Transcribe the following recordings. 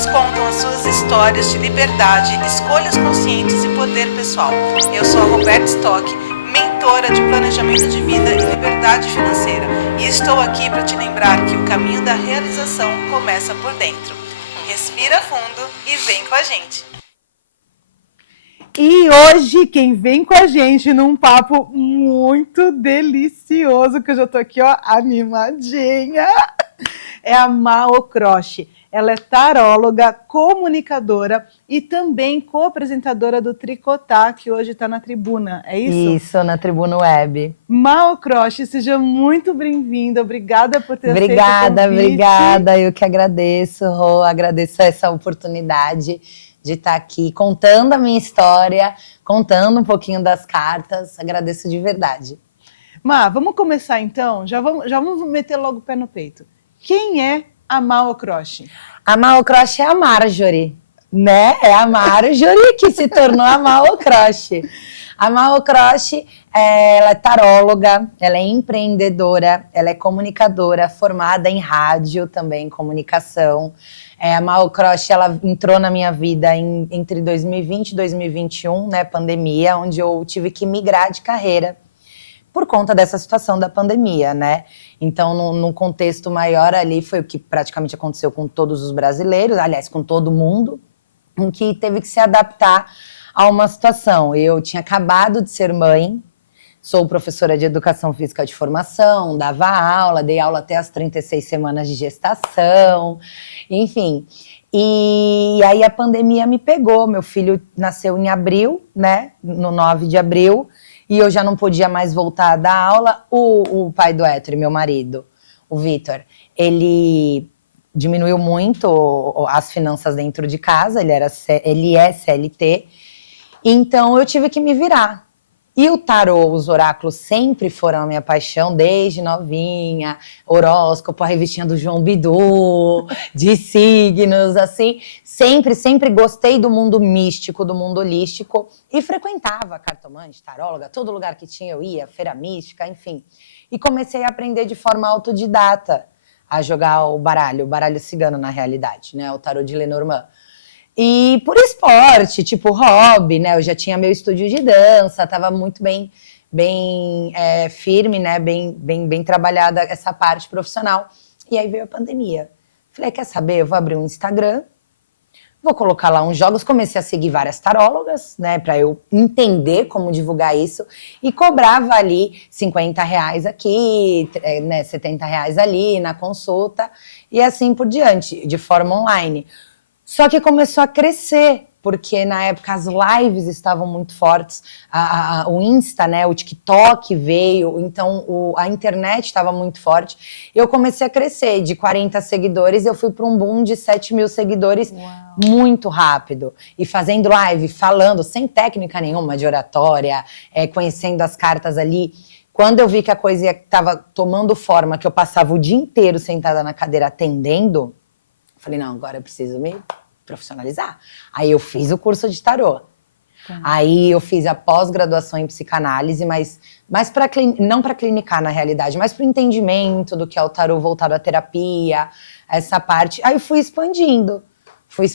Pessoas contam as suas histórias de liberdade, escolhas conscientes e poder pessoal. Eu sou a Roberta Stock, mentora de planejamento de vida e liberdade financeira, e estou aqui para te lembrar que o caminho da realização começa por dentro. Respira fundo e vem com a gente. E hoje quem vem com a gente num papo muito delicioso, que eu já tô aqui, ó, animadinha, é a Mao Croce. Ela é taróloga, comunicadora e também co-apresentadora do Tricotá, que hoje está na Tribuna, é isso? Isso, na Tribuna Web. Mao Croce, seja muito bem-vinda, obrigada por ter aceito o convite. Obrigada, eu que agradeço, Rô, agradeço essa oportunidade de estar aqui contando a minha história, contando um pouquinho das cartas, agradeço de verdade. Má, vamos começar então? Já vamos meter logo o pé no peito. Quem é a Mao Croce? A Mao Croce é a Marjorie, né? É a Marjorie que se tornou a Mao Croce. A Mao Croce, ela é taróloga, ela é empreendedora, ela é comunicadora, formada em rádio também, comunicação. A Mao Croce, ela entrou na minha vida entre 2020 e 2021, né, pandemia, onde eu tive que migrar de carreira por conta dessa situação da pandemia, né? Então, num contexto maior ali, foi o que praticamente aconteceu com todos os brasileiros, aliás, com todo mundo, em que teve que se adaptar a uma situação. Eu tinha acabado de ser mãe, sou professora de educação física de formação, dava aula, dei aula até as 36 semanas de gestação, enfim. E aí a pandemia me pegou, meu filho nasceu em abril, né, no 9 de abril, e eu já não podia mais voltar a dar aula. O pai do Héctor, meu marido, o Vitor, ele diminuiu muito as finanças dentro de casa, ele é CLT, então eu tive que me virar. E o tarô, os oráculos sempre foram a minha paixão, desde novinha, horóscopo, a revistinha do João Bidu, de signos, assim. Sempre gostei do mundo místico, do mundo holístico, e frequentava cartomante, taróloga, todo lugar que tinha eu ia, feira mística, enfim. E comecei a aprender de forma autodidata a jogar o baralho cigano na realidade, né? O tarô de Lenormand. E por esporte, tipo hobby, né? Eu já tinha meu estúdio de dança, estava muito bem firme, né? Bem trabalhada essa parte profissional. E aí veio a pandemia. Falei, quer saber? Eu vou abrir um Instagram, vou colocar lá uns jogos. Comecei a seguir várias tarólogas, né? Para eu entender como divulgar isso. E cobrava ali R$50 aqui, né? R$70 ali na consulta. E assim por diante, de forma online. Só que começou a crescer, porque na época as lives estavam muito fortes, o Insta, né, o TikTok veio, então a internet estava muito forte. Eu comecei a crescer, de 40 seguidores eu fui para um boom de 7 mil seguidores. Uau. Muito rápido. E fazendo live, falando, sem técnica nenhuma de oratória, conhecendo as cartas ali. Quando eu vi que a coisa estava tomando forma, que eu passava o dia inteiro sentada na cadeira atendendo, falei, não, agora eu preciso me profissionalizar. Aí eu fiz o curso de tarô. Aí eu fiz a pós-graduação em psicanálise, mas não para clinicar na realidade, mas para o entendimento do que é o tarô voltado à terapia, essa parte. Aí eu fui expandindo, fui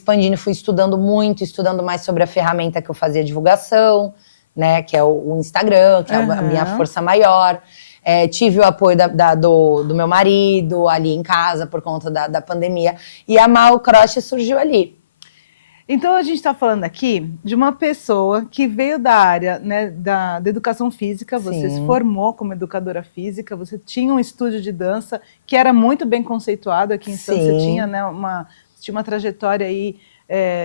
estudando muito, estudando mais sobre a ferramenta que eu fazia divulgação, né, que é o Instagram, que é a minha força maior. Tive o apoio do meu marido ali em casa por conta da pandemia. E a Mao Croce surgiu ali. Então a gente está falando aqui de uma pessoa que veio da área, né, da educação física. Você se formou como educadora física, você tinha um estúdio de dança que era muito bem conceituado aqui em Santos. Você tinha, né, uma trajetória aí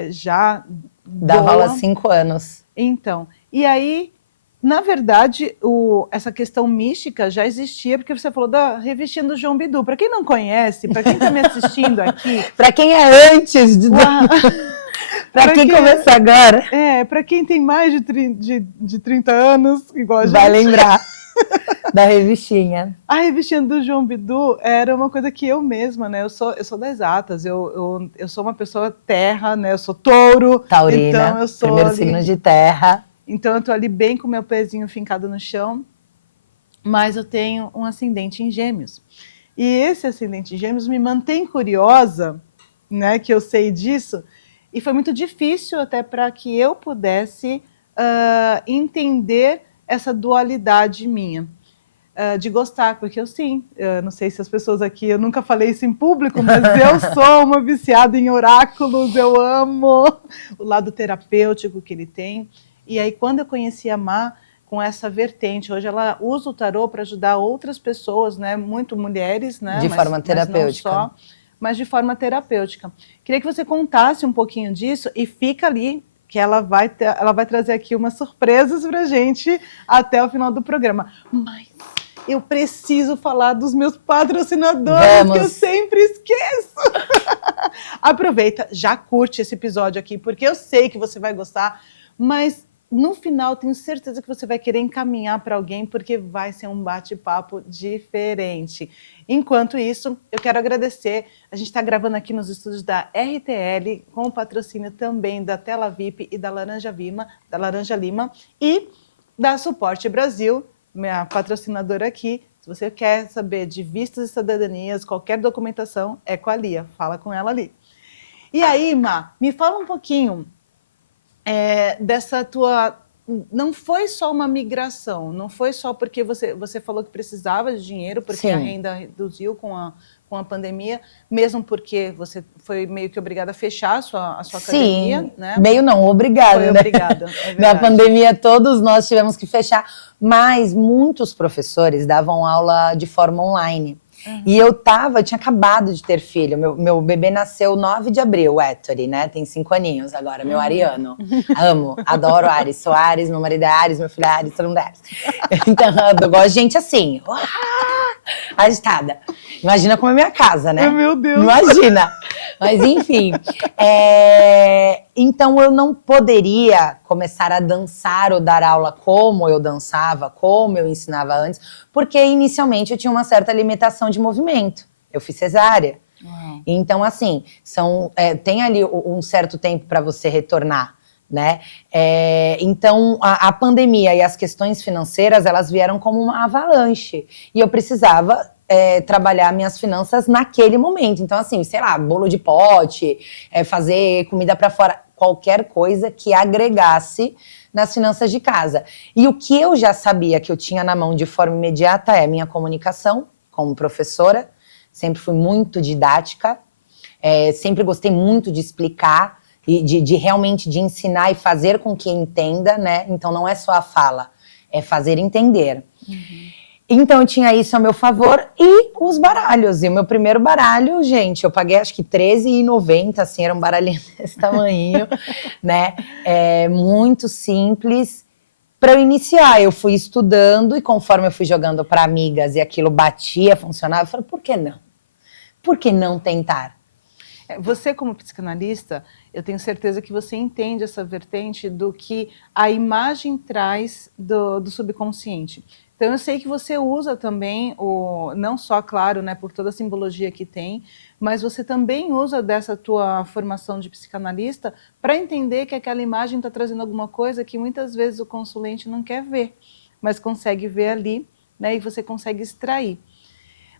já dava aula há 5 anos. Então, e aí, na verdade, essa questão mística já existia, porque você falou da revistinha do João Bidu. Para quem não conhece, para quem está me assistindo aqui... Para quem é antes de... Para quem começou agora. Para quem tem mais de 30 anos, igual a gente. Vai lembrar da revistinha. A revistinha do João Bidu era uma coisa que eu mesma, né? Eu sou das exatas, eu sou uma pessoa terra, né? Eu sou touro. Taurina, então eu sou primeiro signo de terra. Então eu tô ali bem com o meu pezinho fincado no chão, mas eu tenho um ascendente em Gêmeos. E esse ascendente em Gêmeos me mantém curiosa né, que eu sei disso, e foi muito difícil até para que eu pudesse entender essa dualidade minha. De gostar, porque eu não sei se as pessoas aqui, eu nunca falei isso em público, mas eu sou uma viciada em oráculos, eu amo o lado terapêutico que ele tem. E aí, quando eu conheci a Má com essa vertente, hoje ela usa o tarô para ajudar outras pessoas, né, muito mulheres, né, De forma terapêutica. Mas não só, mas de forma terapêutica. Queria que você contasse um pouquinho disso e fica ali, que ela vai trazer aqui umas surpresas para a gente até o final do programa. Mas eu preciso falar dos meus patrocinadores, que eu sempre esqueço. Aproveita, já curte esse episódio aqui, porque eu sei que você vai gostar, mas no final tenho certeza que você vai querer encaminhar para alguém, porque vai ser um bate-papo diferente. Enquanto isso, eu quero agradecer. A gente está gravando aqui nos estúdios da RTL, com o patrocínio também da Tela VIP e da Laranja Lima e da Suporte Brasil, minha patrocinadora aqui. Se você quer saber de vistos e cidadanias, qualquer documentação, é com a Lia. Fala com ela ali. E aí, Má, me fala um pouquinho dessa tua... Não foi só uma migração, não foi só porque você falou que precisava de dinheiro, porque Sim. a renda reduziu com a pandemia, mesmo porque você foi meio que obrigada a fechar a sua academia, Sim, né? Meio não, obrigada. Foi né? obrigada, é Na verdade. pandemia, todos nós tivemos que fechar, mas muitos professores davam aula de forma online. E eu tinha acabado de ter filho. Meu bebê nasceu 9 de abril, o Ettore, né? Tem 5 aninhos agora, meu ariano. Amo, adoro Ares. Sou Ares, meu marido é Ares, meu filho é Ares, todo mundo é Ares. Então, eu gosto de gente assim, agitada. Imagina como é minha casa, né? Meu Deus. Imagina. Mas, enfim. Então, eu não poderia começar a dançar ou dar aula como eu dançava, como eu ensinava antes, porque inicialmente eu tinha uma certa limitação de movimento. Eu fiz cesárea. Uau. Então, assim, tem ali um certo tempo para você retornar, né? Então, a pandemia e as questões financeiras, elas vieram como uma avalanche. E eu precisava trabalhar minhas finanças naquele momento. Então, assim, sei lá, bolo de pote, fazer comida para fora, qualquer coisa que agregasse nas finanças de casa. E o que eu já sabia que eu tinha na mão de forma imediata é minha comunicação como professora. Sempre fui muito didática, sempre gostei muito de explicar e de realmente de ensinar e fazer com que entenda, né? Então não é só a fala, é fazer entender. Então eu tinha isso a meu favor e os baralhos. E o meu primeiro baralho, gente, eu paguei acho que R$13,90, assim, era um baralhinho desse tamanho, né? Muito simples. Para eu iniciar, eu fui estudando e conforme eu fui jogando para amigas e aquilo batia, funcionava, eu falei, por que não? Por que não tentar? Você, como psicanalista, eu tenho certeza que você entende essa vertente do que a imagem traz do subconsciente. Então, eu sei que você usa também, não só, claro, né, por toda a simbologia que tem, mas você também usa dessa tua formação de psicanalista para entender que aquela imagem está trazendo alguma coisa que muitas vezes o consulente não quer ver, mas consegue ver ali, né, e você consegue extrair.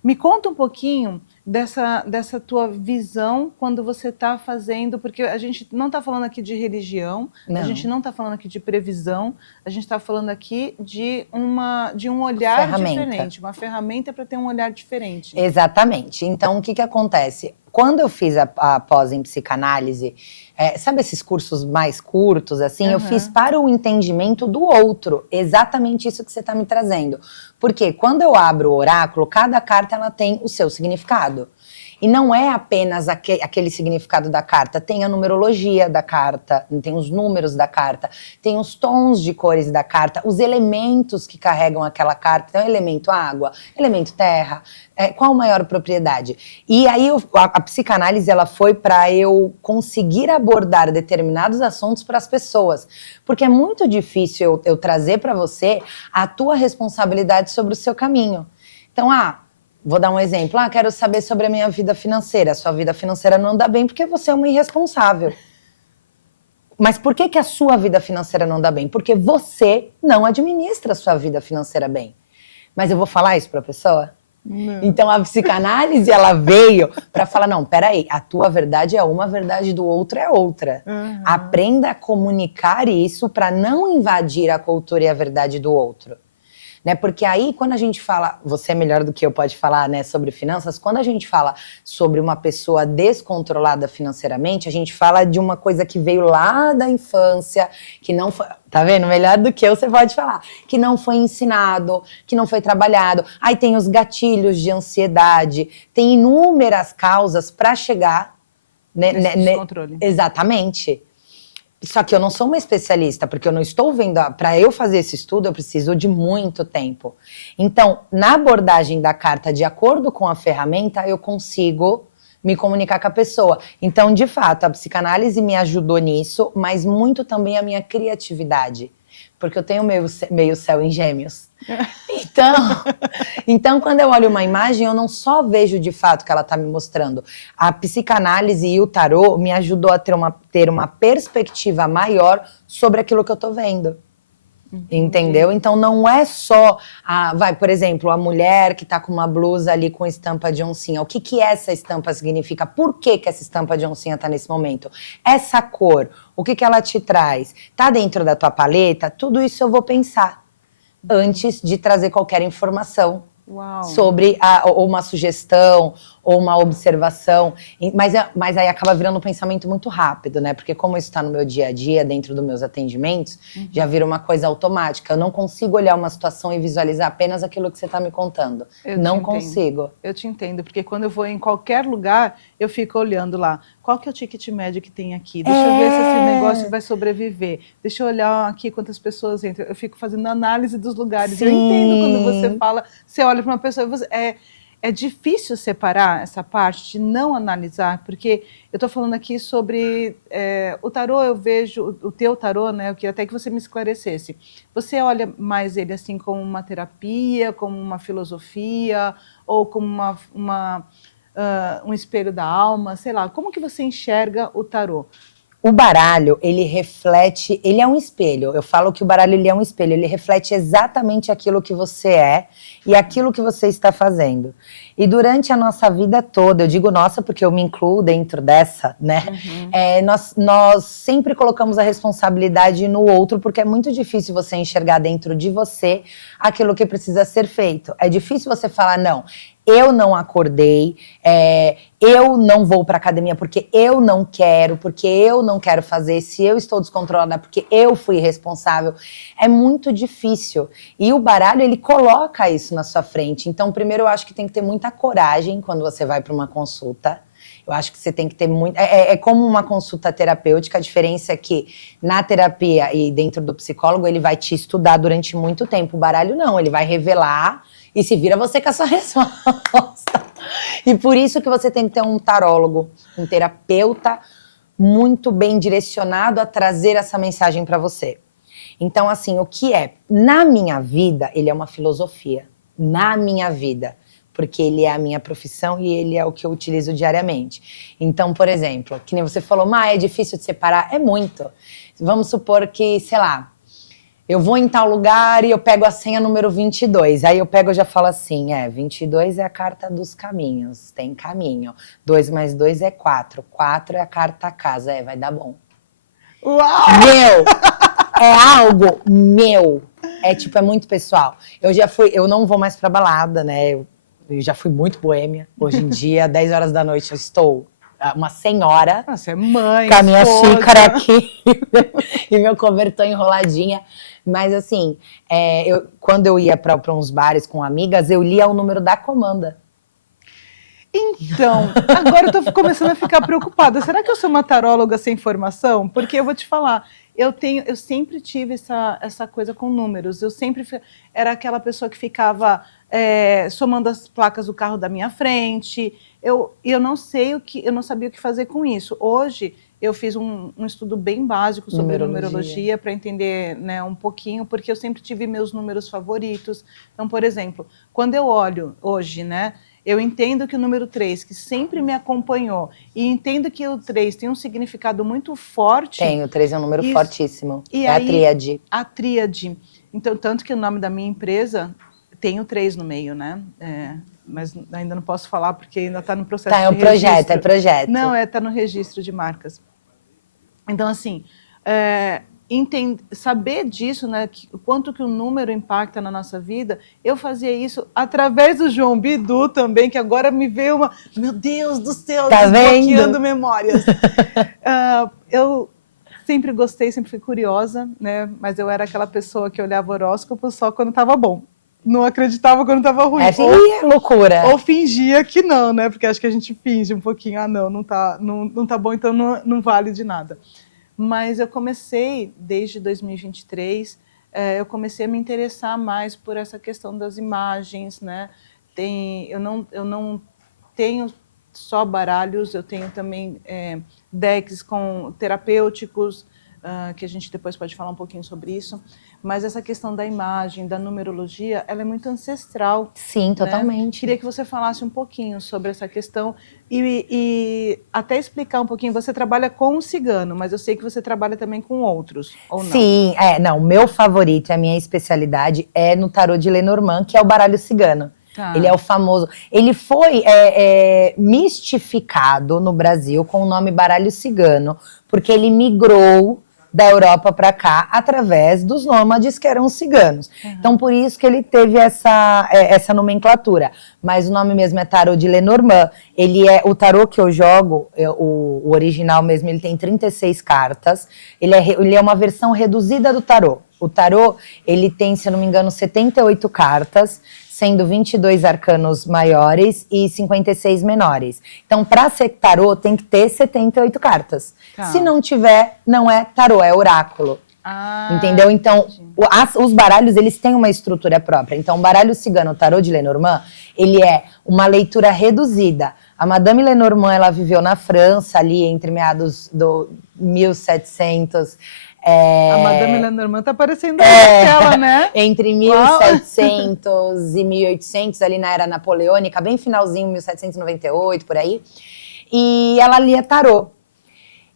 Me conta um pouquinho dessa tua visão quando você está fazendo, porque a gente não está falando aqui de religião, a gente não está falando aqui de previsão, a gente está falando aqui de um olhar diferente, uma ferramenta para ter um olhar diferente. Exatamente. Então, o que acontece? Quando eu fiz a pós em psicanálise, sabe esses cursos mais curtos, assim? Eu fiz para o entendimento do outro, exatamente isso que você está me trazendo. Porque quando eu abro o oráculo, cada carta ela tem o seu significado. E não é apenas aquele significado da carta, tem a numerologia da carta, tem os números da carta, tem os tons de cores da carta, os elementos que carregam aquela carta, então elemento água, elemento terra, qual a maior propriedade? E aí a psicanálise ela foi para eu conseguir abordar determinados assuntos para as pessoas, porque é muito difícil eu trazer para você a tua responsabilidade sobre o seu caminho. Então, vou dar um exemplo. Quero saber sobre a minha vida financeira. A sua vida financeira não anda bem porque você é uma irresponsável. Mas por que a sua vida financeira não dá bem? Porque você não administra a sua vida financeira bem. Mas eu vou falar isso para a pessoa? Não. Então a psicanálise ela veio para falar, não, peraí, a tua verdade é uma, a verdade do outro é outra. Uhum. Aprenda a comunicar isso para não invadir a cultura e a verdade do outro. Né? Porque aí, quando a gente fala, você é melhor do que eu pode falar, né, sobre finanças, quando a gente fala sobre uma pessoa descontrolada financeiramente, a gente fala de uma coisa que veio lá da infância, que não foi, tá vendo? Melhor do que eu, você pode falar, que não foi ensinado, que não foi trabalhado. Aí tem os gatilhos de ansiedade, tem inúmeras causas para chegar... Nesse descontrole. Exatamente. Só que eu não sou uma especialista, porque eu não estou vendo... Para eu fazer esse estudo, eu preciso de muito tempo. Então, na abordagem da carta, de acordo com a ferramenta, eu consigo me comunicar com a pessoa. Então, de fato, a psicanálise me ajudou nisso, mas muito também a minha criatividade. Porque eu tenho meio céu em gêmeos. Então, quando eu olho uma imagem, eu não só vejo de fato o que ela está me mostrando. A psicanálise e o tarô me ajudou a ter uma perspectiva maior sobre aquilo que eu estou vendo. Entendeu? Então não é só, por exemplo, a mulher que tá com uma blusa ali com estampa de oncinha. O que essa estampa significa? Por que essa estampa de oncinha tá nesse momento? Essa cor, o que ela te traz? Tá dentro da tua paleta? Tudo isso eu vou pensar antes de trazer qualquer informação. Uau. Sobre ou uma sugestão ou uma observação, mas aí acaba virando um pensamento muito rápido, né? Porque como isso está no meu dia a dia, dentro dos meus atendimentos, já vira uma coisa automática. Eu não consigo olhar uma situação e visualizar apenas aquilo que você está me contando. Não consigo. Eu te entendo, porque quando eu vou em qualquer lugar, eu fico olhando lá. Qual que é o ticket médio que tem aqui? Deixa eu ver se esse negócio vai sobreviver. Deixa eu olhar aqui quantas pessoas entram. Eu fico fazendo análise dos lugares. Sim. Eu entendo quando você fala, você olha para uma pessoa e você... É difícil separar essa parte de não analisar, porque eu estou falando aqui sobre o tarô, eu vejo o teu tarô, né? Eu queria até que você me esclarecesse. Você olha mais ele assim como uma terapia, como uma filosofia, ou como um espelho da alma, sei lá. Como que você enxerga o tarô? O baralho, ele reflete, ele é um espelho. Eu falo que o baralho ele é um espelho, ele reflete exatamente aquilo que você é e aquilo que você está fazendo. E durante a nossa vida toda, eu digo nossa porque eu me incluo dentro dessa, né? Nós sempre colocamos a responsabilidade no outro, porque é muito difícil você enxergar dentro de você aquilo que precisa ser feito. É difícil você falar, não, eu não acordei, eu não vou para academia porque eu não quero fazer, se eu estou descontrolada porque eu fui responsável. É muito difícil. E o baralho, ele coloca isso na sua frente. Então, primeiro, eu acho que tem que ter muita coragem quando você vai para uma consulta. Eu acho que você tem que ter muito... É como uma consulta terapêutica, a diferença é que na terapia e dentro do psicólogo, ele vai te estudar durante muito tempo. O baralho não, ele vai revelar e se vira você com a sua resposta. E por isso que você tem que ter um tarólogo, um terapeuta muito bem direcionado a trazer essa mensagem para você. Então, assim, o que é? Na minha vida, ele é uma filosofia. Na minha vida. Porque ele é a minha profissão e ele é o que eu utilizo diariamente. Então, por exemplo, que nem você falou, é difícil de separar? É muito. Vamos supor que, sei lá, eu vou em tal lugar e eu pego a senha número 22. Aí eu pego e já falo assim, 22 é a carta dos caminhos, tem caminho. 2 mais 2 é 4. 4 é a carta casa, vai dar bom. Uau! Meu! É algo meu. É muito pessoal. Eu não vou mais pra balada, né? Eu já fui muito boêmia. Hoje em dia, 10 horas da noite, eu estou uma senhora. Você é mãe, com a minha esposa. xícara aqui e meu cobertor enroladinha. Mas assim, quando eu ia para uns bares com amigas, eu lia o número da comanda. Então, agora eu tô começando a ficar preocupada. Será que eu sou uma taróloga sem formação? Porque eu vou te falar, eu sempre tive essa coisa com números. Eu sempre era aquela pessoa que ficava somando as placas do carro da minha frente. Eu não sabia o que fazer com isso. Hoje eu fiz um estudo bem básico sobre numerologia para entender, né, um pouquinho, porque eu sempre tive meus números favoritos. Então, por exemplo, quando eu olho hoje, né, eu entendo que o número 3, que sempre me acompanhou, e entendo que o 3 tem um significado muito forte. Tem, o 3 é um número fortíssimo. E é aí, a tríade. A tríade. Então, tanto que o nome da minha empresa tem o 3 no meio, né? Mas ainda não posso falar porque ainda está no processo Tá, é um de projeto, registro. é projeto. Não, está no registro de marcas. Então, assim, saber disso, né, o quanto que o número impacta na nossa vida, eu fazia isso através do João Bidu também, que agora me veio uma... Meu Deus do céu, Tá desbloqueando vendo? memórias. Eu sempre gostei, sempre fui curiosa, né, mas eu era aquela pessoa que olhava horóscopo só quando estava bom. Não acreditava quando estava ruim. É loucura. Ou fingia que não, né? Porque acho que a gente finge um pouquinho. Não tá bom, então não vale de nada. Mas eu comecei, desde 2023, eu comecei a me interessar mais por essa questão das imagens, né? Eu não tenho só baralhos, eu tenho também decks terapêuticos, que a gente depois pode falar um pouquinho sobre isso. Mas essa questão da imagem, da numerologia, ela é muito ancestral. Sim, totalmente. Né? Queria que você falasse um pouquinho sobre essa questão e até explicar um pouquinho. Você trabalha com o cigano, mas eu sei que você trabalha também com outros, ou não? Sim, o meu favorito, a minha especialidade é no tarô de Lenormand, que é o baralho cigano. Tá. Ele é o famoso... Ele foi mistificado no Brasil com o nome baralho cigano, porque ele migrou da Europa para cá através dos nômades que eram os ciganos. Uhum. Então, por isso que ele teve essa nomenclatura. Mas o nome mesmo é tarô de Lenormand. O tarô que eu jogo, o original mesmo, ele tem 36 cartas. Ele é uma versão reduzida do tarô. O tarô, ele tem, se eu não me engano, 78 cartas, sendo 22 arcanos maiores e 56 menores. Então, para ser tarô, tem que ter 78 cartas. Tá. Se não tiver, não é tarô, é oráculo. Entendeu? Então, os baralhos, eles têm uma estrutura própria. Então, o baralho cigano, o tarô de Lenormand, ele é uma leitura reduzida. A Madame Lenormand, ela viveu na França, ali entre meados do 1700... A Madame Lenormand tá aparecendo na tela, né? Entre 1700 e 1800, ali na era napoleônica, bem finalzinho, 1798, por aí. E ela lia tarô.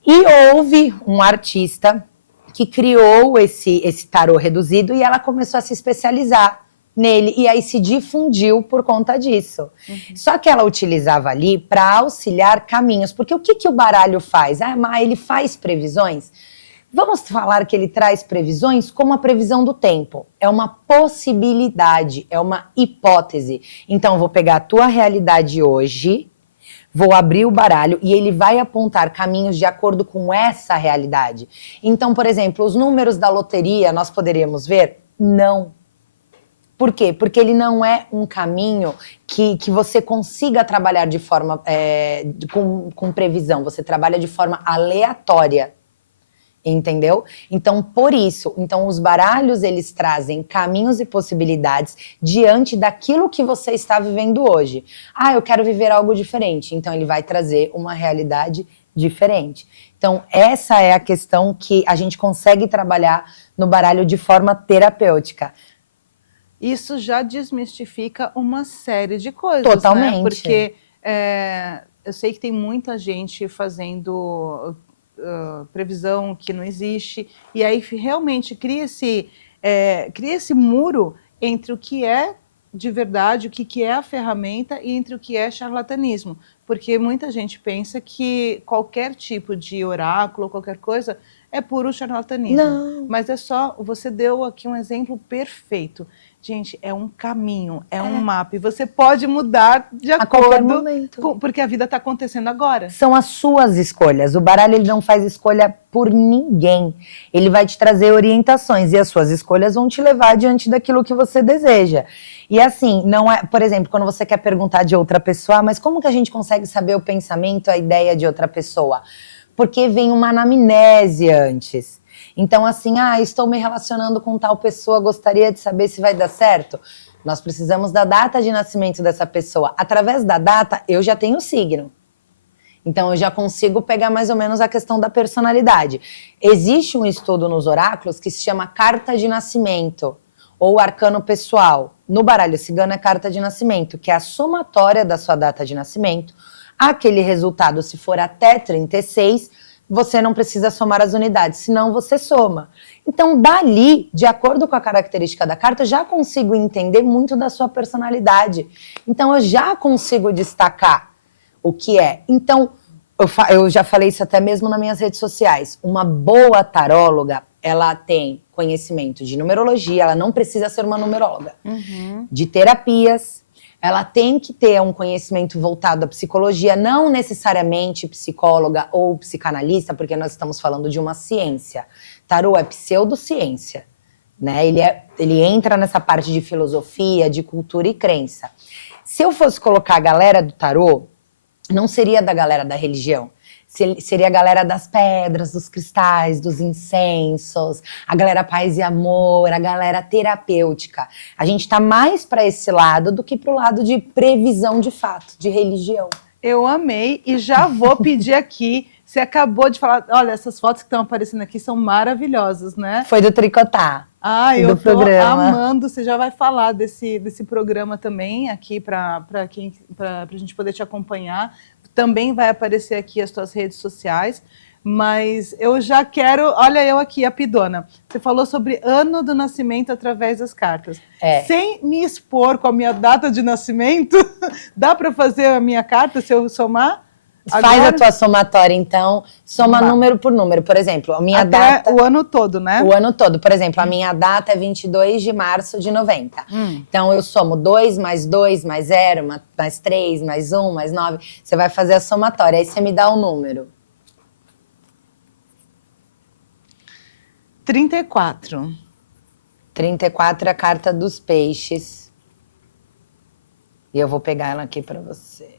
E houve um artista que criou esse tarô reduzido e ela começou a se especializar nele. E aí se difundiu por conta disso. Uhum. Só que ela utilizava ali para auxiliar caminhos. Porque o que o baralho faz? Ele faz previsões? Vamos falar que ele traz previsões como a previsão do tempo. É uma possibilidade, é uma hipótese. Então, eu vou pegar a tua realidade hoje, vou abrir o baralho e ele vai apontar caminhos de acordo com essa realidade. Então, por exemplo, os números da loteria, nós poderíamos ver? Não. Por quê? Porque ele não é um caminho que você consiga trabalhar de forma com previsão. Você trabalha de forma aleatória. Entendeu? Então, por isso, os baralhos, eles trazem caminhos e possibilidades diante daquilo que você está vivendo hoje. Eu quero viver algo diferente. Então, ele vai trazer uma realidade diferente. Então, essa é a questão que a gente consegue trabalhar no baralho de forma terapêutica. Isso já desmistifica uma série de coisas, totalmente. Né? Porque eu sei que tem muita gente fazendo... previsão que não existe, e aí realmente cria esse muro entre o que é de verdade, o que é a ferramenta e entre o que é charlatanismo, porque muita gente pensa que qualquer tipo de oráculo, qualquer coisa, é puro charlatanismo. Não. Mas você deu aqui um exemplo perfeito. Gente, é um caminho, é um mapa. E você pode mudar de acordo, porque a vida está acontecendo agora. São as suas escolhas. O baralho, ele não faz escolha por ninguém. Ele vai te trazer orientações e as suas escolhas vão te levar diante daquilo que você deseja. E assim, não é, por exemplo, quando você quer perguntar de outra pessoa, mas como que a gente consegue saber o pensamento, a ideia de outra pessoa? Porque vem uma anamnese antes. Então, assim, estou me relacionando com tal pessoa, gostaria de saber se vai dar certo. Nós precisamos da data de nascimento dessa pessoa. Através da data, eu já tenho o signo. Então, eu já consigo pegar mais ou menos a questão da personalidade. Existe um estudo nos oráculos que se chama carta de nascimento, ou arcano pessoal. No baralho cigano é carta de nascimento, que é a somatória da sua data de nascimento. Aquele resultado, se for até 36, você não precisa somar as unidades, senão você soma. Então, dali, de acordo com a característica da carta, eu já consigo entender muito da sua personalidade. Então, eu já consigo destacar o que é. Então, eu já falei isso até mesmo nas minhas redes sociais. Uma boa taróloga, ela tem conhecimento de numerologia, ela não precisa ser uma numeróloga. De terapias, ela tem que ter um conhecimento voltado à psicologia, não necessariamente psicóloga ou psicanalista, porque nós estamos falando de uma ciência. Tarô é pseudociência, né? Ele entra nessa parte de filosofia, de cultura e crença. Se eu fosse colocar a galera do tarô, não seria da galera da religião. Seria a galera das pedras, dos cristais, dos incensos, a galera paz e amor, a galera terapêutica. A gente tá mais para esse lado do que pro lado de previsão de fato, de religião. Eu amei e já vou pedir aqui. Você acabou de falar, olha, essas fotos que estão aparecendo aqui são maravilhosas, né? Foi do Tricotar. Ah, eu do programa. amando. Você já vai falar desse programa também aqui para a gente poder te acompanhar. Também vai aparecer aqui as tuas redes sociais. Mas eu já quero... Olha eu aqui, a Pidona. Você falou sobre ano do nascimento através das cartas. Sem me expor com a minha data de nascimento, dá para fazer a minha carta se eu somar? Faz a tua somatória, então, soma número por número. Por exemplo, a minha até data... o ano todo, né? O ano todo. Por exemplo, a minha data é 22 de março de 90. Então, eu somo 2 mais 2 mais 0, mais 3, mais 1, mais 9. Você vai fazer a somatória, aí você me dá o número. 34. 34 é a carta dos peixes. E eu vou pegar ela aqui para você.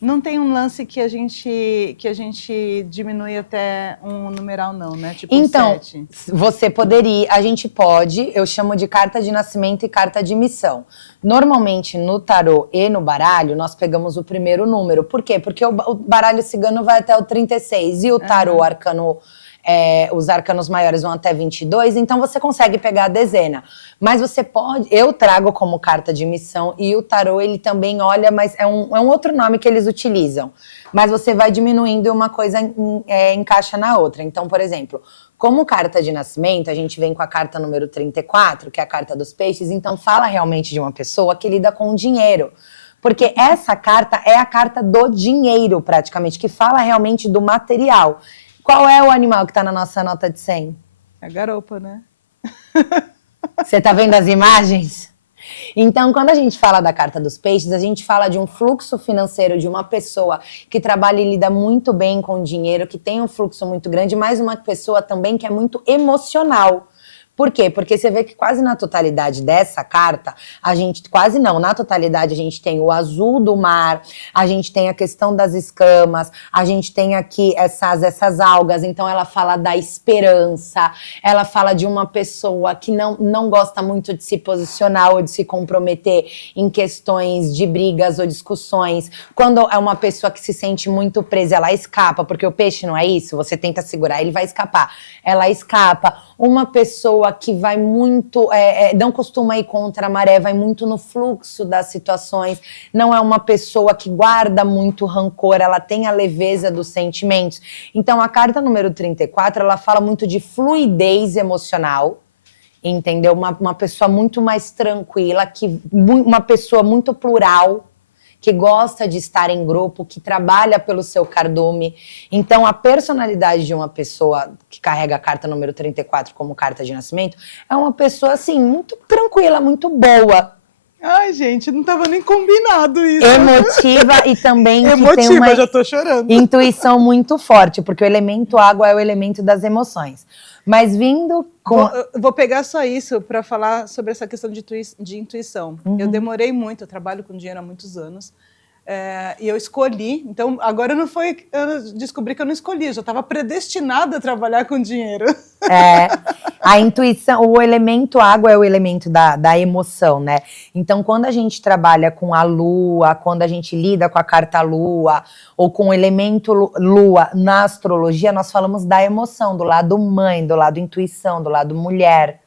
Não tem um lance que a gente diminui até um numeral, não, né? Tipo então, 7. Você poderia, a gente pode, eu chamo de carta de nascimento e carta de missão. Normalmente, no tarô e no baralho, nós pegamos o primeiro número. Por quê? Porque o baralho cigano vai até o 36 e o tarô arcano... os arcanos maiores vão até 22, então você consegue pegar a dezena. Mas você pode... Eu trago como carta de missão e o tarô, ele também olha, mas é um outro nome que eles utilizam. Mas você vai diminuindo e uma coisa encaixa na outra. Então, por exemplo, como carta de nascimento, a gente vem com a carta número 34, que é a carta dos peixes, então fala realmente de uma pessoa que lida com o dinheiro. Porque essa carta é a carta do dinheiro, praticamente, que fala realmente do material. Qual é o animal que está na nossa nota de 100? É a garopa, né? Você está vendo as imagens? Então, quando a gente fala da carta dos peixes, a gente fala de um fluxo financeiro de uma pessoa que trabalha e lida muito bem com o dinheiro, que tem um fluxo muito grande, mas uma pessoa também que é muito emocional. Por quê? Porque você vê que quase na totalidade dessa carta, quase não, na totalidade a gente tem o azul do mar, a gente tem a questão das escamas, a gente tem aqui essas algas, então ela fala da esperança, ela fala de uma pessoa que não gosta muito de se posicionar ou de se comprometer em questões de brigas ou discussões. Quando é uma pessoa que se sente muito presa, ela escapa, porque o peixe não é isso, você tenta segurar, ele vai escapar. Ela escapa. Uma pessoa que vai muito, não costuma ir contra a maré, vai muito no fluxo das situações, não é uma pessoa que guarda muito rancor, ela tem a leveza dos sentimentos. Então, a carta número 34, ela fala muito de fluidez emocional, entendeu? Uma pessoa muito mais tranquila, uma pessoa muito plural, que gosta de estar em grupo, que trabalha pelo seu cardume. Então, a personalidade de uma pessoa que carrega a carta número 34 como carta de nascimento é uma pessoa, assim, muito tranquila, muito boa. Ai, gente, não estava nem combinado isso. Emotiva e também emotiva, que tem uma já tô chorando. Intuição muito forte, porque o elemento água é o elemento das emoções. Mas vindo com... Vou pegar só isso para falar sobre essa questão de intuição. Eu demorei muito, eu trabalho com dinheiro há muitos anos. E eu escolhi, então agora não foi, eu descobri que eu não escolhi, eu já estava predestinada a trabalhar com dinheiro. A intuição, o elemento água é o elemento da emoção, né? Então, quando a gente trabalha com a lua, quando a gente lida com a carta lua, ou com o elemento lua na astrologia, nós falamos da emoção, do lado mãe, do lado intuição, do lado mulher.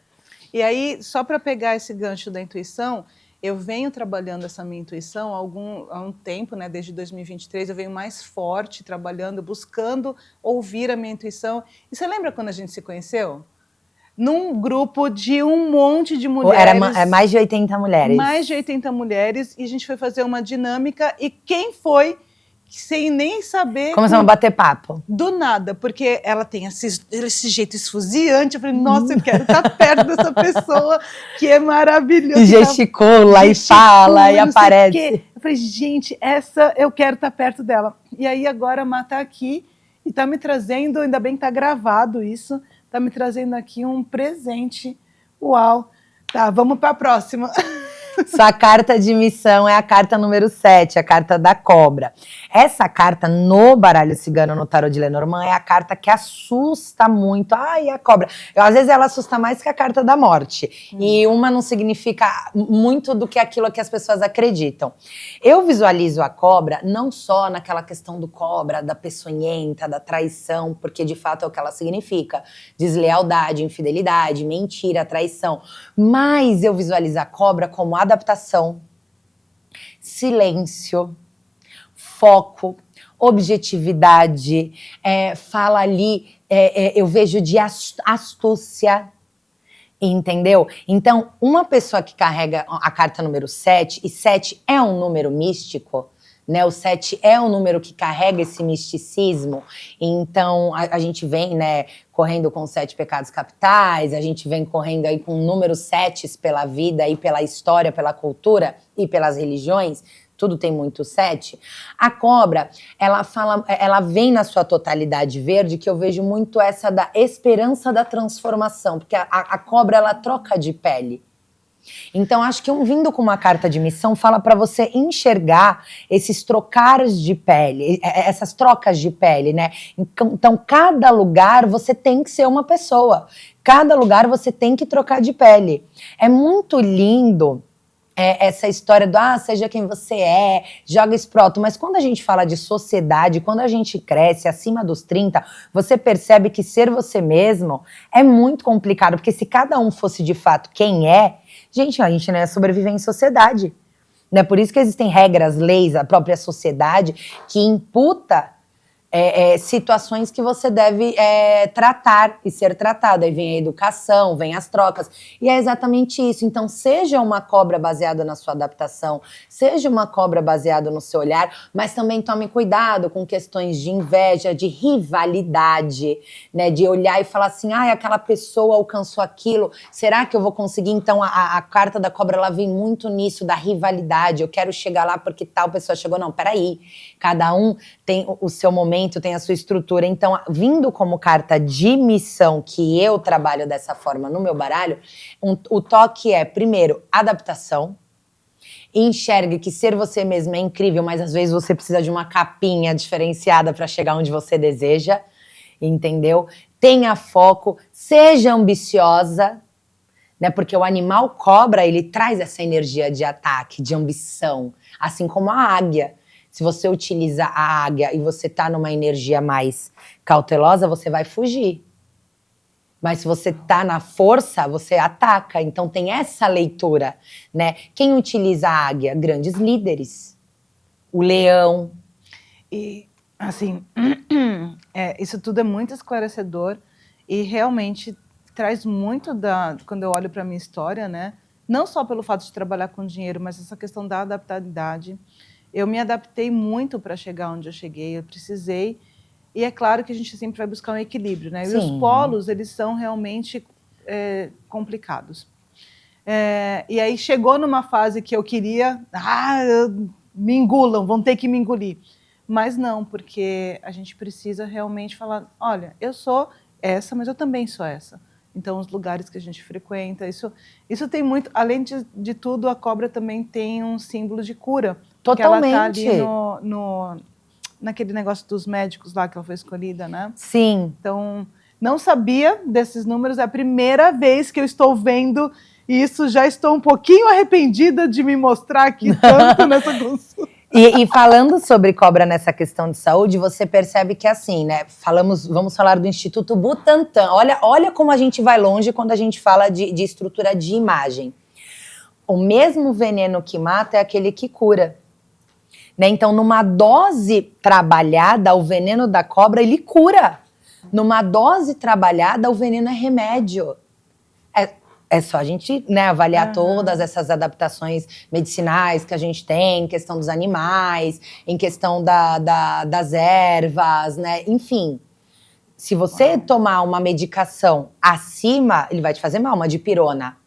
E aí, só para pegar esse gancho da intuição, eu venho trabalhando essa minha intuição há um tempo, né? Desde 2023, eu venho mais forte, trabalhando, buscando ouvir a minha intuição. E você lembra quando a gente se conheceu? Num grupo de um monte de mulheres. Era mais de 80 mulheres. Mais de 80 mulheres, e a gente foi fazer uma dinâmica, e quem foi, sem nem saber... Começamos a bater papo. Do nada, porque ela tem esse jeito esfuziante, eu falei, nossa, eu quero estar perto dessa pessoa, que é maravilhosa. E gesticula, e fala, e aparece. Eu falei, gente, essa eu quero estar perto dela. E aí agora a Má tá aqui, e tá me trazendo, ainda bem que tá gravado isso, tá me trazendo aqui um presente. Uau! Tá, vamos para a próxima. Sua carta de missão é a carta número 7, a carta da cobra. Essa carta no baralho cigano, no tarô de Lenormand, é a carta que assusta muito. Ai, a cobra. Às vezes ela assusta mais que a carta da morte. E uma não significa muito do que aquilo que as pessoas acreditam. Eu visualizo a cobra não só naquela questão do cobra, da peçonhenta, da traição, porque de fato é o que ela significa. Deslealdade, infidelidade, mentira, traição. Mas eu visualizo a cobra como adaptação, silêncio, foco, objetividade, fala ali, eu vejo de astúcia, entendeu? Então, uma pessoa que carrega a carta número 7, e 7 é um número místico, né? O 7 é um número que carrega esse misticismo, então a gente vem, né, correndo com 7 pecados capitais, a gente vem correndo aí com números 7 pela vida e pela história, pela cultura e pelas religiões, tudo tem muito 7. A cobra, ela vem na sua totalidade verde, que eu vejo muito essa da esperança da transformação, porque a cobra, ela troca de pele. Então, acho que vindo com uma carta de missão fala para você enxergar esses trocares de pele, essas trocas de pele, né? Então, cada lugar você tem que ser uma pessoa. Cada lugar você tem que trocar de pele. É muito lindo essa história do seja quem você é, joga isso pro alto. Mas quando a gente fala de sociedade, quando a gente cresce acima dos 30, você percebe que ser você mesmo é muito complicado, porque se cada um fosse de fato quem é, gente, a gente não ia sobreviver em sociedade. Né? Por isso que existem regras, leis, a própria sociedade, que imputa situações que você deve tratar e ser tratado. Aí vem a educação, vem as trocas. E é exatamente isso. Então, seja uma cobra baseada na sua adaptação, seja uma cobra baseada no seu olhar, mas também tome cuidado com questões de inveja, de rivalidade, né? De olhar e falar assim, aquela pessoa alcançou aquilo, será que eu vou conseguir? Então, a carta da cobra, ela vem muito nisso, da rivalidade. Eu quero chegar lá porque tal pessoa chegou. Não, peraí. Cada um tem o seu momento, tem a sua estrutura. Então, vindo como carta de missão, que eu trabalho dessa forma no meu baralho, o toque é, primeiro, adaptação. Enxergue que ser você mesmo é incrível, mas às vezes você precisa de uma capinha diferenciada para chegar onde você deseja, entendeu? Tenha foco, seja ambiciosa, né? Porque o animal cobra, ele traz essa energia de ataque, de ambição, assim como a águia. Se você utiliza a águia e você tá numa energia mais cautelosa, você vai fugir. Mas se você tá na força, você ataca. Então tem essa leitura, né? Quem utiliza a águia? Grandes líderes. O leão. E, assim, isso tudo é muito esclarecedor e realmente traz muito quando eu olho para a minha história, né? Não só pelo fato de trabalhar com dinheiro, mas essa questão da adaptabilidade. Eu me adaptei muito para chegar onde eu cheguei, eu precisei. E é claro que a gente sempre vai buscar um equilíbrio, né? Sim. E os polos, eles são realmente complicados. E aí chegou numa fase que eu queria, me engulam, vão ter que me engolir. Mas não, porque a gente precisa realmente falar, olha, eu sou essa, mas eu também sou essa. Então, os lugares que a gente frequenta, isso tem muito... Além de tudo, a cobra também tem um símbolo de cura. Totalmente. Porque ela está ali naquele negócio dos médicos lá, que ela foi escolhida, né? Sim. Então, não sabia desses números. É a primeira vez que eu estou vendo isso. Já estou um pouquinho arrependida de me mostrar aqui tanto nessa consulta. E falando sobre cobra nessa questão de saúde, você percebe que assim, né? Vamos falar do Instituto Butantan. Olha como a gente vai longe quando a gente fala de estrutura de imagem. o mesmo veneno que mata é aquele que cura. Né? Então, numa dose trabalhada, o veneno da cobra, ele cura. Numa dose trabalhada, o veneno é remédio. É só a gente, né, avaliar todas essas adaptações medicinais que a gente tem, em questão dos animais, em questão das ervas, né? Enfim, se você tomar uma medicação acima, ele vai te fazer mal, uma dipirona.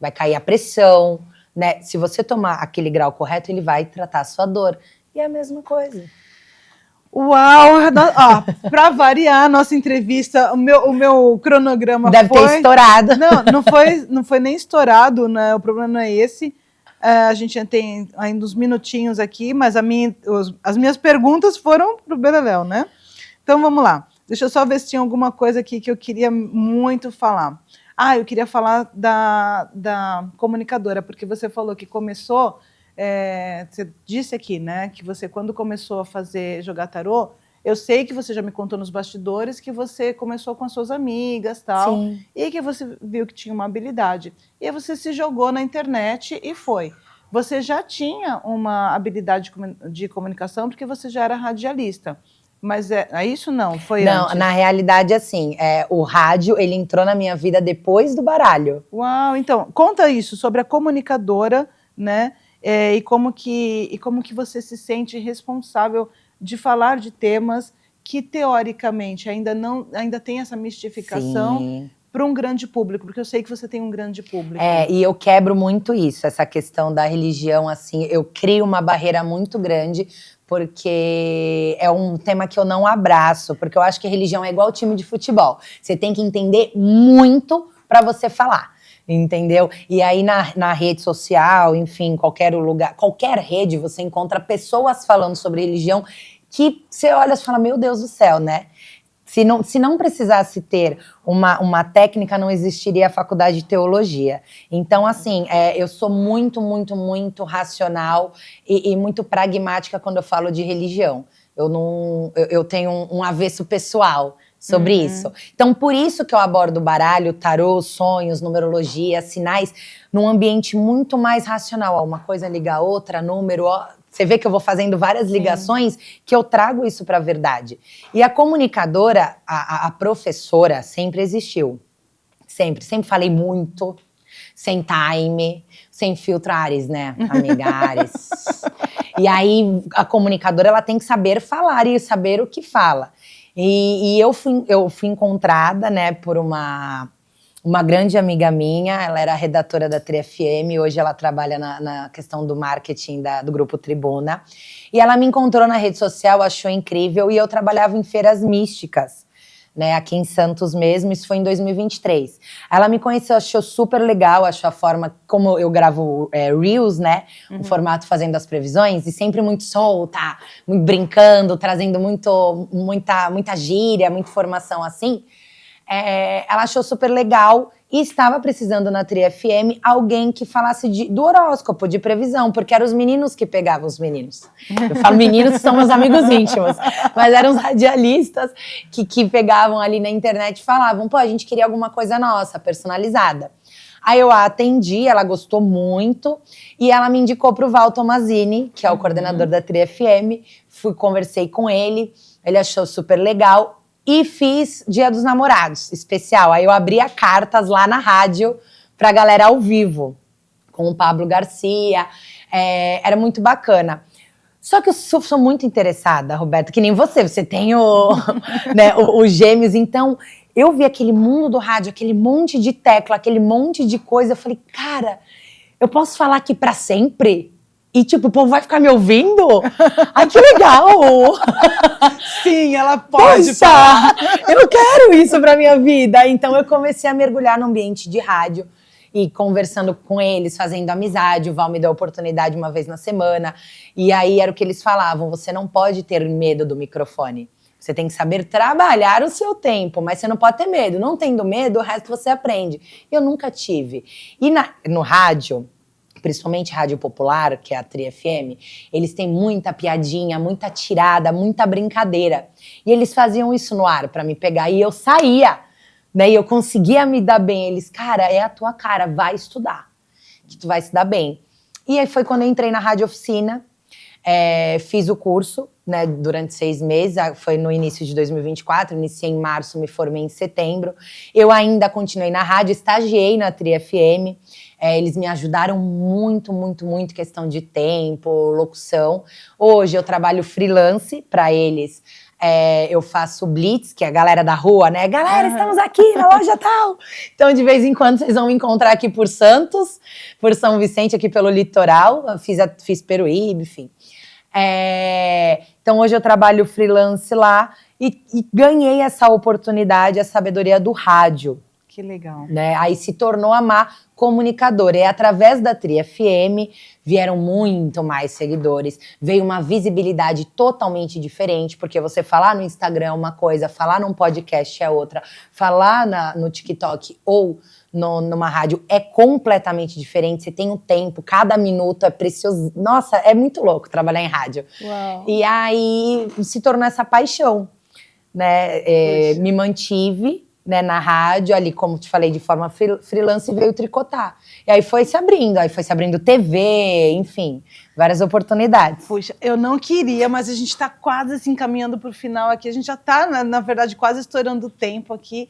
Vai cair a pressão, né? Se você tomar aquele grau correto, ele vai tratar a sua dor. E é a mesma coisa. Uau! Ó, pra variar a nossa entrevista, o meu cronograma Deve ter estourado. Não foi nem estourado, né? O problema não é esse. A gente já tem ainda uns minutinhos aqui, mas as minhas perguntas foram pro Beleléu, né? Então vamos lá. Deixa eu só ver se tinha alguma coisa aqui que eu queria muito falar. Eu queria falar da comunicadora, porque você falou que começou... você disse aqui, né, que você, quando começou a jogar tarô, eu sei que você já me contou nos bastidores que você começou com as suas amigas, tal, Sim. e que você viu que tinha uma habilidade. E aí você se jogou na internet e foi. Você já tinha uma habilidade de comunicação porque você já era radialista. Mas isso não? Foi antes? Não, na realidade, assim, o rádio, ele entrou na minha vida depois do baralho. Uau, então, conta isso sobre a comunicadora, né? E como que você se sente responsável de falar de temas que, teoricamente, ainda tem essa mistificação para um grande público, porque eu sei que você tem um grande público. E eu quebro muito isso, essa questão da religião, assim, eu crio uma barreira muito grande, porque é um tema que eu não abraço, porque eu acho que religião é igual time de futebol. Você tem que entender muito para você falar. Entendeu? E aí na rede social, enfim, qualquer lugar, qualquer rede, você encontra pessoas falando sobre religião que você olha e fala, meu Deus do céu, né? Se não precisasse ter uma técnica, não existiria a faculdade de teologia. Então, assim, eu sou muito, muito, muito racional e muito pragmática quando eu falo de religião. Eu tenho um avesso pessoal sobre isso. Então, por isso que eu abordo baralho, tarô, sonhos, numerologia, sinais, num ambiente muito mais racional. Uma coisa liga a outra, número... Você vê que eu vou fazendo várias ligações que eu trago isso para a verdade. E a comunicadora, a professora, sempre existiu. Sempre falei muito, sem time, sem filtrares, né, amigares. E aí, a comunicadora, ela tem que saber falar e saber o que fala. E eu fui encontrada, né, por uma grande amiga minha. Ela era redatora da TriFM, hoje ela trabalha na questão do marketing do Grupo Tribuna. E ela me encontrou na rede social, achou incrível, e eu trabalhava em feiras místicas, né, aqui em Santos mesmo, isso foi em 2023. Ela me conheceu, achou super legal, achou a forma, como eu gravo Reels, né, o formato fazendo as previsões, e sempre muito solta, muito brincando, trazendo muita gíria, muita informação assim. Ela achou super legal e estava precisando na TriFM alguém que falasse do horóscopo, de previsão, porque eram os meninos que pegavam os meninos. Eu falo meninos que são meus amigos íntimos, mas eram os radialistas que pegavam ali na internet e falavam, pô, a gente queria alguma coisa nossa, personalizada. Aí eu a atendi, ela gostou muito e ela me indicou para o Val Tomazini, que é o coordenador da TriFM. Conversei com ele achou super legal. E fiz Dia dos Namorados, especial. Aí eu abria cartas lá na rádio pra galera ao vivo, com o Pablo Garcia. Era muito bacana. Só que eu sou muito interessada, Roberta, que nem você tem né, os gêmeos. Então, eu vi aquele mundo do rádio, aquele monte de tecla, aquele monte de coisa. Eu falei, cara, eu posso falar aqui pra sempre? E, tipo, o povo vai ficar me ouvindo? Ai, que legal! Sim, ela pode falar. Eu quero isso pra minha vida. Então, eu comecei a mergulhar no ambiente de rádio e conversando com eles, fazendo amizade. O Val me deu a oportunidade uma vez na semana. E aí, era o que eles falavam. Você não pode ter medo do microfone. Você tem que saber trabalhar o seu tempo, mas você não pode ter medo. Não tendo medo, o resto você aprende. Eu nunca tive. E no rádio... principalmente rádio popular, que é a TriFM, eles têm muita piadinha, muita tirada, muita brincadeira. E eles faziam isso no ar pra me pegar, e eu saía, né? E eu conseguia me dar bem. Eles, cara, é a tua cara, vai estudar. que tu vai se dar bem. E aí foi quando eu entrei na Rádio Oficina, fiz o curso, né, durante 6 meses, foi no início de 2024, iniciei em março, me formei em setembro. Eu ainda continuei na rádio, estagiei na Tri FM, eles me ajudaram muito, muito, muito, questão de tempo, locução. Hoje eu trabalho freelance para eles. Eu faço blitz, que é a galera da rua, né? Galera, estamos aqui na loja tal. Então, de vez em quando, vocês vão me encontrar aqui por Santos, por São Vicente, aqui pelo litoral. Eu fiz Peruíbe, enfim. Então, hoje eu trabalho freelance lá e ganhei essa oportunidade, a sabedoria do rádio. Que legal. Né? Aí se tornou a Má comunicadora. E através da Tri FM vieram muito mais seguidores. Veio uma visibilidade totalmente diferente, porque você falar no Instagram é uma coisa, falar num podcast é outra, falar no TikTok ou numa rádio é completamente diferente. Você tem um tempo, cada minuto é precioso. Nossa, é muito louco trabalhar em rádio. Uau. E aí se tornou essa paixão, né? Me mantive, né, na rádio, ali, como te falei, de forma freelance, e veio tricotar. E aí foi se abrindo TV, enfim, várias oportunidades. Puxa, eu não queria, mas a gente está quase assim, caminhando para o final aqui. A gente já está, na verdade, quase estourando o tempo aqui.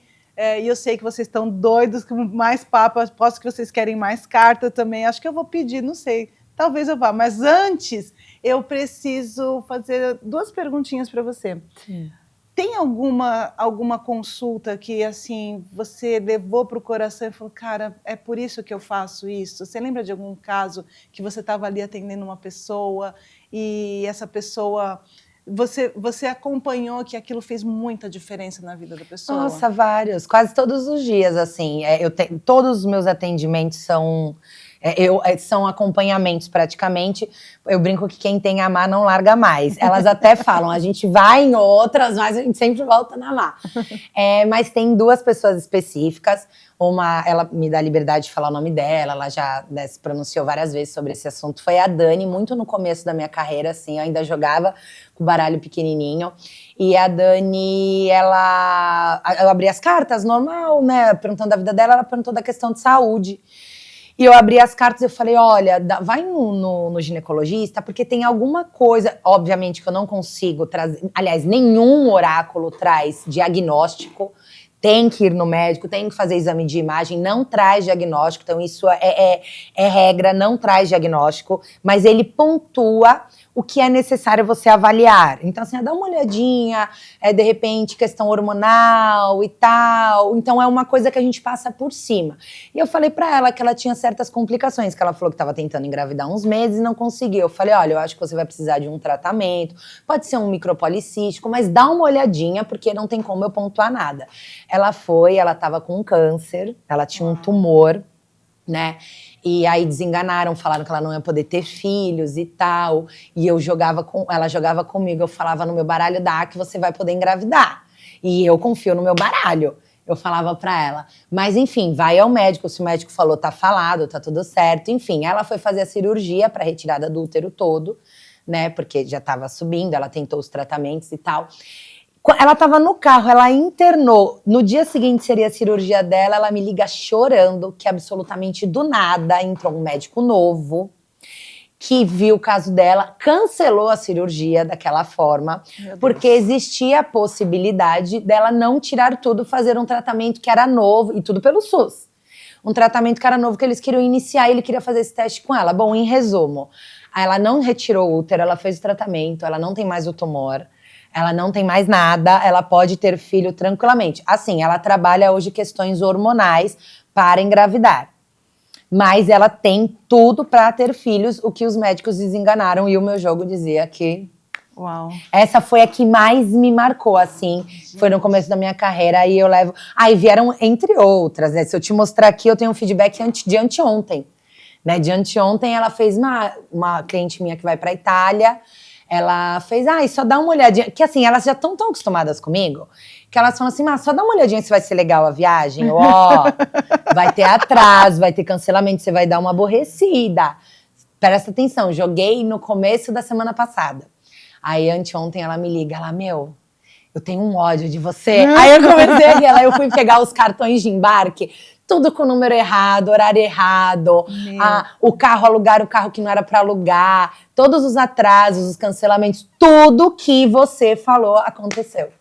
E eu sei que vocês estão doidos com mais papo. Aposto que vocês querem mais carta também. Acho que eu vou pedir, não sei. Talvez eu vá. Mas antes, eu preciso fazer 2 perguntinhas para você. Sim. Tem alguma consulta que, assim, você levou para o coração e falou, cara, é por isso que eu faço isso? Você lembra de algum caso que você estava ali atendendo uma pessoa e essa pessoa... Você acompanhou que aquilo fez muita diferença na vida da pessoa? Nossa, vários. Quase todos os dias, assim. Todos os meus atendimentos são acompanhamentos praticamente. Eu brinco que quem tem a Má não larga mais. Elas até falam, a gente vai em outras, mas a gente sempre volta na Má. Mas tem 2 pessoas específicas. Uma, ela me dá liberdade de falar o nome dela, ela já, né, se pronunciou várias vezes sobre esse assunto. Foi a Dani, muito no começo da minha carreira, assim, eu ainda jogava com o baralho pequenininho. E a Dani, eu abri as cartas, normal, né, perguntando da vida dela, ela perguntou da questão de saúde. E eu abri as cartas e eu falei, olha, vai no ginecologista, porque tem alguma coisa, obviamente que eu não consigo trazer, aliás, nenhum oráculo traz diagnóstico, tem que ir no médico, tem que fazer exame de imagem, não traz diagnóstico, então isso é regra, não traz diagnóstico, mas ele pontua o que é necessário você avaliar. Então, assim, dá uma olhadinha, de repente, questão hormonal e tal. Então, é uma coisa que a gente passa por cima. E eu falei pra ela que ela tinha certas complicações, que ela falou que estava tentando engravidar uns meses e não conseguiu. Eu falei, olha, eu acho que você vai precisar de um tratamento, pode ser um micropolicístico, mas dá uma olhadinha, porque não tem como eu pontuar nada. Ela estava com câncer, ela tinha um tumor, né? E aí desenganaram, falaram que ela não ia poder ter filhos e tal. E ela jogava comigo, eu falava no meu baralho, dá que você vai poder engravidar. E eu confio no meu baralho. Eu falava pra ela. Mas enfim, vai ao médico, se o médico falou, tá falado, tá tudo certo. Enfim, ela foi fazer a cirurgia pra retirada do útero todo, né? Porque já tava subindo, ela tentou os tratamentos e tal. Ela estava no carro, ela internou. No dia seguinte seria a cirurgia dela, ela me liga chorando que absolutamente do nada entrou um médico novo que viu o caso dela, cancelou a cirurgia daquela forma, porque existia a possibilidade dela não tirar tudo, fazer um tratamento que era novo, e tudo pelo SUS. Um tratamento que era novo, que eles queriam iniciar, e ele queria fazer esse teste com ela. Bom, em resumo, ela não retirou o útero, ela fez o tratamento, ela não tem mais o tumor, ela não tem mais nada, ela pode ter filho tranquilamente. Assim, ela trabalha hoje questões hormonais para engravidar. Mas ela tem tudo para ter filhos, o que os médicos desenganaram. E o meu jogo dizia que... Uau. Essa foi a que mais me marcou, assim. Foi no começo da minha carreira. Aí eu levo... Aí vieram, entre outras, né? Se eu te mostrar aqui, eu tenho um feedback de anteontem. Né? De anteontem, ela fez uma cliente minha que vai para Itália... Ela fez, só dá uma olhadinha. Que assim, elas já estão tão acostumadas comigo, que elas falam assim, só dá uma olhadinha se vai ser legal a viagem. Vai ter atraso, vai ter cancelamento, você vai dar uma aborrecida. Presta atenção, joguei no começo da semana passada. Aí, anteontem, ela me liga, eu tenho um ódio de você. Aí eu comecei eu fui pegar os cartões de embarque, tudo com o número errado, horário errado, o carro, alugar o carro que não era para alugar, todos os atrasos, os cancelamentos, tudo que você falou aconteceu.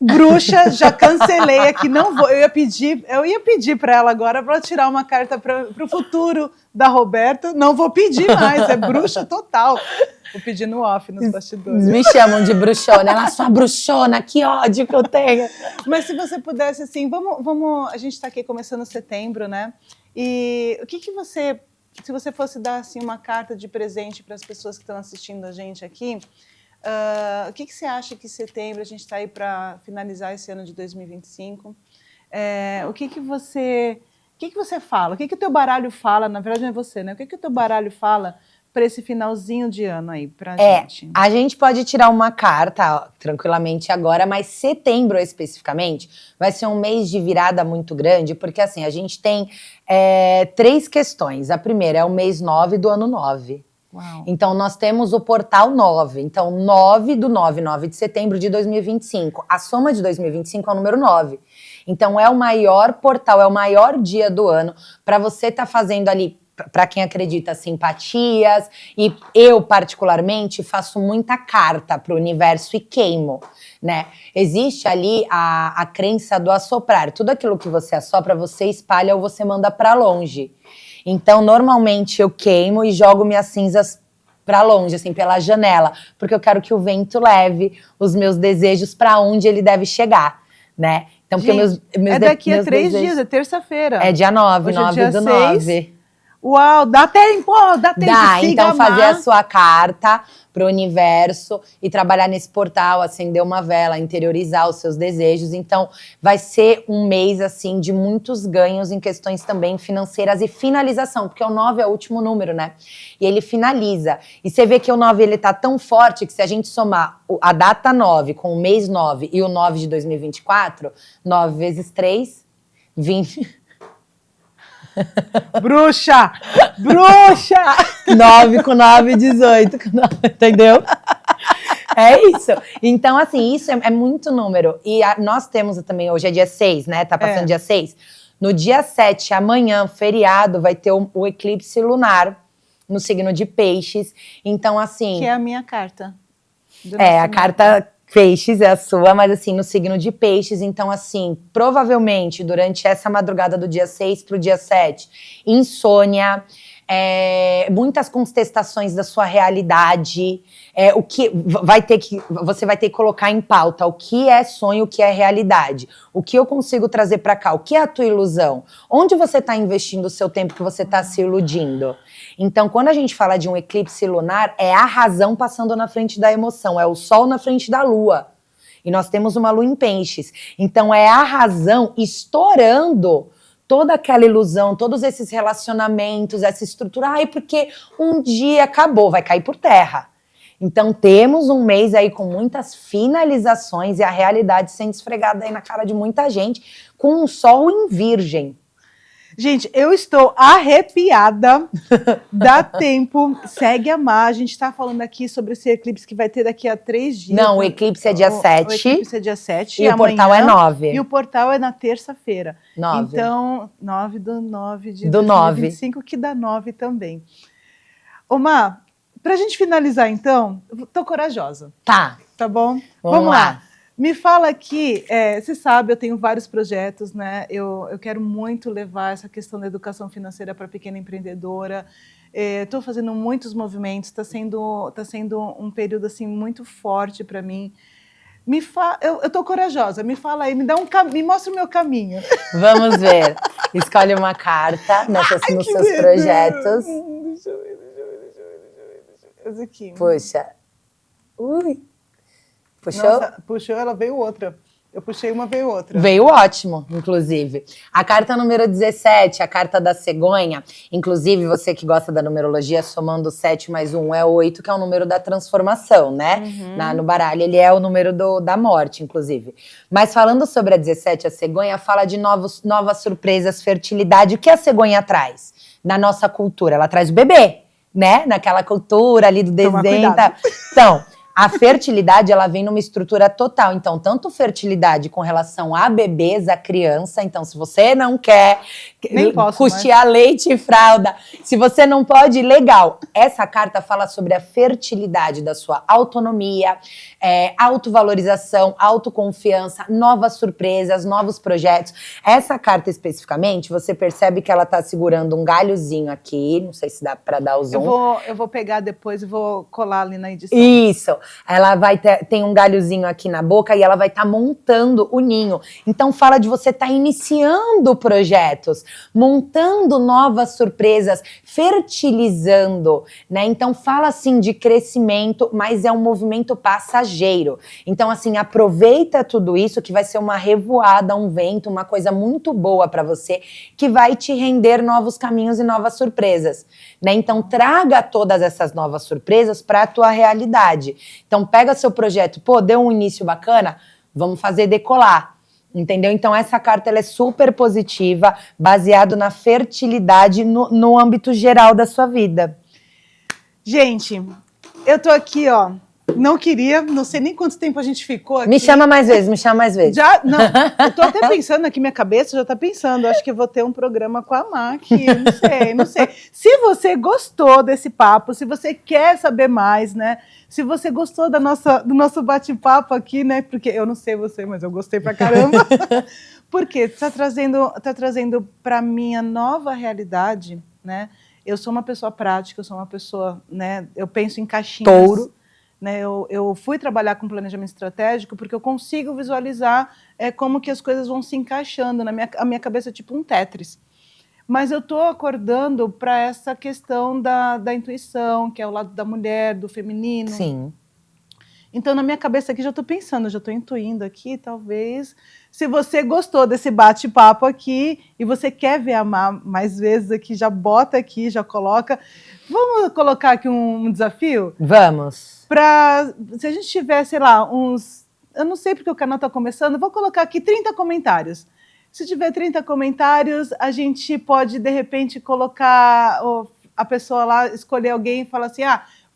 Bruxa, já cancelei aqui, não vou. Eu ia pedir para ela agora para tirar uma carta para o futuro da Roberta. Não vou pedir mais, é bruxa total. Vou pedir no off, nos bastidores. Me chamam de bruxona, ela é sua bruxona, que ódio que eu tenho. Mas se você pudesse, assim, vamos. A gente está aqui começando setembro, né? E o que você, se você fosse dar assim uma carta de presente para as pessoas que estão assistindo a gente aqui? O que você acha que setembro, a gente está aí para finalizar esse ano de 2025, o que você fala? O que o teu baralho fala? Na verdade não é você, né? O que o teu baralho fala para esse finalzinho de ano aí pra gente? A gente pode tirar uma carta ó, tranquilamente agora, mas setembro especificamente vai ser um mês de virada muito grande, porque assim, a gente tem 3 questões. A primeira é o mês 9 do ano 9. Uau. Então, nós temos o portal 9. Então, 9 de setembro de 2025. A soma de 2025 é o número 9. Então, é o maior portal, é o maior dia do ano para você estar fazendo ali, para quem acredita, simpatias. E eu, particularmente, faço muita carta para o universo e queimo, né? Existe ali a crença do assoprar. Tudo aquilo que você assopra, você espalha ou você manda para longe. Então, normalmente, eu queimo e jogo minhas cinzas para longe, assim, pela janela, porque eu quero que o vento leve os meus desejos para onde ele deve chegar, né? Então, porque gente, meus daqui meus a 3 desejos... dias, é terça-feira. É dia 9, Hoje 9 é dia do 6. 9. Uau, dá tempo! Dá tempo! Dá, então fazer amar. a sua carta pro universo e trabalhar nesse portal, acender uma vela, interiorizar os seus desejos. Então, vai ser um mês, assim, de muitos ganhos em questões também financeiras e finalização, porque o 9 é o último número, né? E ele finaliza. E você vê que o 9, ele tá tão forte que se a gente somar a data 9 com o mês 9 e o 9 de 2024, 9 vezes 3, 20... Bruxa! Bruxa! 9 com 9, 18 com 9, entendeu? É isso. Então, assim, isso é muito número. E nós temos também, hoje é dia 6, né? Tá passando dia 6. No dia 7, amanhã, feriado, vai ter o eclipse lunar no signo de Peixes. Então, assim... Que é a minha carta. A carta... Peixes é a sua, mas assim, no signo de Peixes, então assim, provavelmente durante essa madrugada do dia 6 pro dia 7, insônia, muitas contestações da sua realidade, o que você vai ter que colocar em pauta o que é sonho, o que é realidade, o que eu consigo trazer para cá, o que é a tua ilusão, onde você está investindo o seu tempo que você está se iludindo. Então, quando a gente fala de um eclipse lunar, é a razão passando na frente da emoção, é o sol na frente da lua. E nós temos uma lua em Peixes. Então, é a razão estourando toda aquela ilusão, todos esses relacionamentos, essa estrutura. Ai, porque um dia acabou, vai cair por terra. Então, temos um mês aí com muitas finalizações e a realidade sendo esfregada aí na cara de muita gente, com um sol em Virgem. Gente, eu estou arrepiada. Dá tempo, segue a Má. A gente está falando aqui sobre esse eclipse que vai ter daqui a 3 dias. Não, o eclipse é dia 7. O eclipse é dia 7. E o portal é 9. E o portal é na terça-feira. 9. Então, 9 do 9 de do 2025, 9. Que dá 9 também. Ô, Má, pra gente finalizar, então, eu tô corajosa. Tá. Tá bom? Vamos lá. Me fala aqui, você sabe, eu tenho vários projetos, né? Eu quero muito levar essa questão da educação financeira para a pequena empreendedora. Estou fazendo muitos movimentos, está sendo um período assim muito forte para mim. Eu estou corajosa, me fala aí, me mostra o meu caminho. Vamos ver. Escolhe uma carta nos seus projetos. Deixa eu ver. Essa aqui. Puxa. Ui. Puxou? Nossa, puxou, ela veio outra. Eu puxei uma, veio outra. Veio ótimo, inclusive. A carta número 17, a carta da cegonha. Inclusive, você que gosta da numerologia, somando 7 mais 1 é 8, que é o número da transformação, né? Uhum. No baralho, ele é o número da morte, inclusive. Mas falando sobre a 17, a cegonha fala de novas surpresas, fertilidade. O que a cegonha traz na nossa cultura? Ela traz o bebê, né? Naquela cultura ali do desenho. Então... A fertilidade, ela vem numa estrutura total. Então, tanto fertilidade com relação a bebês, a criança. Então, se você não quer custear leite e fralda, se você não pode, legal. Essa carta fala sobre a fertilidade da sua autonomia, autovalorização, autoconfiança, novas surpresas, novos projetos. Essa carta especificamente, você percebe que ela tá segurando um galhozinho aqui, não sei se dá para dar o zoom. Eu vou pegar depois e vou colar ali na edição. Isso, ela tem um galhozinho aqui na boca e ela vai estar montando o ninho. Então fala de você estar iniciando projetos, montando novas surpresas, fertilizando, né? Então fala assim de crescimento, mas é um movimento passageiro. Então assim, aproveita tudo isso que vai ser uma revoada, um vento, uma coisa muito boa para você, que vai te render novos caminhos e novas surpresas, né? Então traga todas essas novas surpresas para a tua realidade. Então pega seu projeto, pô, deu um início bacana, vamos fazer decolar, entendeu? Então essa carta ela é super positiva, baseado na fertilidade no âmbito geral da sua vida. Gente, eu tô aqui, ó. Não sei nem quanto tempo a gente ficou aqui. Me chama mais vezes. Já, não, eu tô até pensando aqui, minha cabeça já tá pensando, acho que eu vou ter um programa com a Má aqui, não sei. Se você gostou desse papo, se você quer saber mais, né? Se você gostou do nosso bate-papo aqui, né? Porque eu não sei você, mas eu gostei pra caramba. Porque tá trazendo pra minha nova realidade, né? Eu sou uma pessoa prática, eu sou uma pessoa, né? Eu penso em caixinhas. Touro. Né, eu fui trabalhar com planejamento estratégico porque eu consigo visualizar como que as coisas vão se encaixando. A minha cabeça é tipo um Tetris. Mas eu estou acordando para essa questão da intuição, que é o lado da mulher, do feminino. Sim. Então, na minha cabeça aqui, já estou pensando, já estou intuindo aqui, talvez. Se você gostou desse bate-papo aqui e você quer ver a Má mais vezes aqui, já bota aqui, já coloca. Vamos colocar aqui um desafio? Vamos. Se a gente tiver, sei lá, eu não sei porque o canal está começando, eu vou colocar aqui 30 comentários. Se tiver 30 comentários, a gente pode, de repente, colocar a pessoa lá, escolher alguém e falar assim,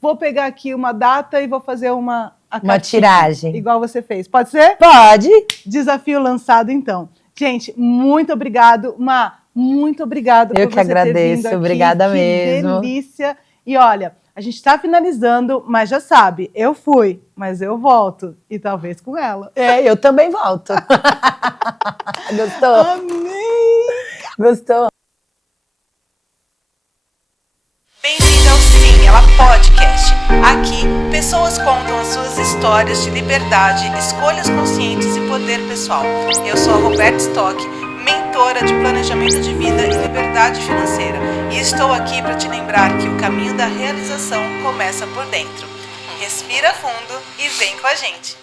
vou pegar aqui uma data e vou fazer uma tiragem. Igual você fez. Pode ser? Pode. Desafio lançado, então. Gente, muito obrigado. Má, muito obrigada por você ter vindo aqui. Eu que agradeço, obrigada mesmo. Que delícia. E olha, a gente está finalizando, mas já sabe, eu fui, mas eu volto. E talvez com ela. Eu também volto. Gostou? Amei! Gostou? Bem-vindo ao Sim, Ela Podcast. Aqui, pessoas contam as suas histórias de liberdade, escolhas conscientes e poder pessoal. Eu sou a Roberta Stock, mentora de planejamento de vida e liberdade financeira. E estou aqui para te lembrar que o caminho da realização começa por dentro. Respira fundo e vem com a gente.